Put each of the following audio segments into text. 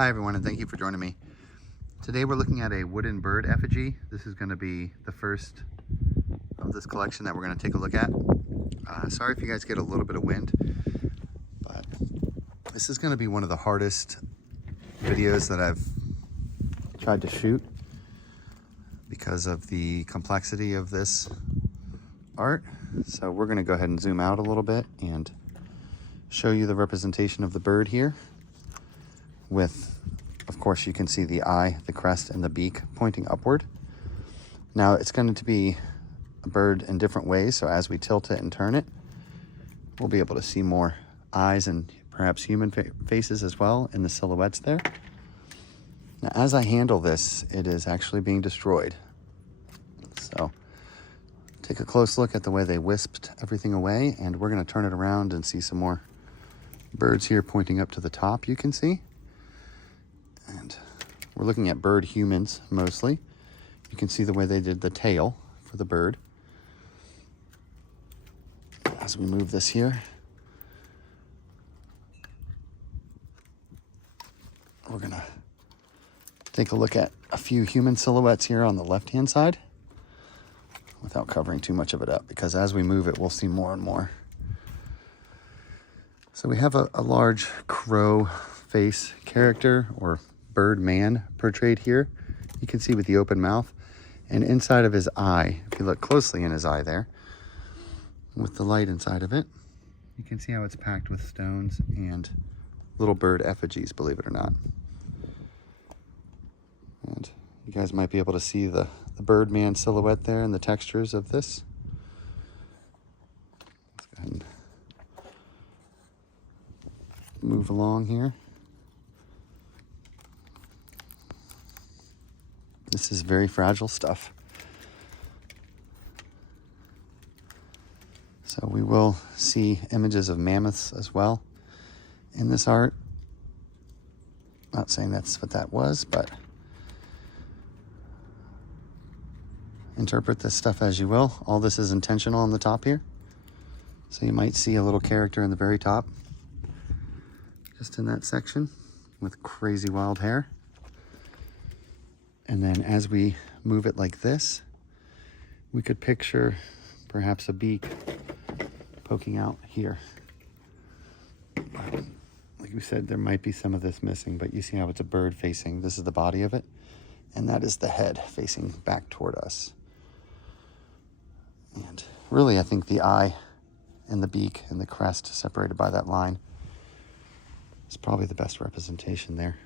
Hi everyone, and thank you for joining me. Today we're looking at a wooden bird effigy. This is going to be the first of this collection that we're going to take a look at. Sorry if you guys get a little bit of wind, but this is going to be one of the hardest videos that I've tried to shoot because of the complexity of this art. So we're going to go ahead and zoom out a little bit and show you the representation of the bird here with, of course, you can see the eye, the crest, and the beak pointing upward. Now it's going to be a bird in different ways, so as we tilt it and turn it, we'll be able to see more eyes and perhaps human faces as well in the silhouettes there. Now as I handle this, it is actually being destroyed. So take a close look at the way they wisped everything away, and we're going to turn it around and see some more birds here pointing up to the top, you can see. And we're looking at bird humans mostly. You can see the way they did the tail for the bird. As we move this here, we're gonna take a look at a few human silhouettes here on the left-hand side without covering too much of it up, because as we move it, we'll see more and more. So we have a large crow face character, or bird man, portrayed here. You can see with the open mouth, and inside of his eye, if you look closely in his eye there, with the light inside of it, you can see how it's packed with stones and little bird effigies, believe it or not. And you guys might be able to see the bird man silhouette there and the textures of this. Let's go ahead and move along here. This is very fragile stuff. So we will see images of mammoths as well in this art. Not saying that's what that was, but interpret this stuff as you will. All this is intentional on the top here. So you might see a little character in the very top, just in that section, with crazy wild hair. And then as we move it like this, we could picture perhaps a beak poking out here. Like we said, there might be some of this missing, but you see how it's a bird facing. This is the body of it, and that is the head facing back toward us. And really, I think the eye and the beak and the crest separated by that line is probably the best representation there.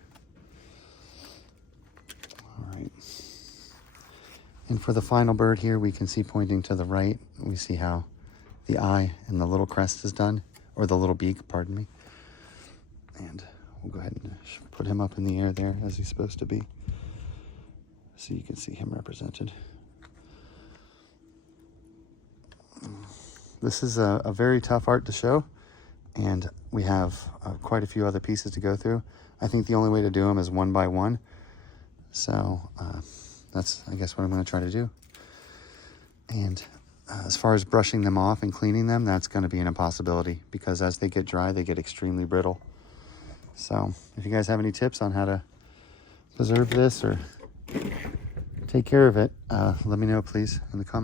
All right. And for the final bird here, we can see pointing to the right, we see how the eye and the little crest is done, or the little beak, pardon me. And we'll go ahead and put him up in the air there as he's supposed to be, so you can see him represented. This is a very tough art to show, and we have quite a few other pieces to go through. I think the only way to do them is one by one. So that's, I guess, what I'm going to try to do. And as far as brushing them off and cleaning them, that's going to be an impossibility, because as they get dry, they get extremely brittle. So if you guys have any tips on how to preserve this or take care of it, let me know, please, in the comments.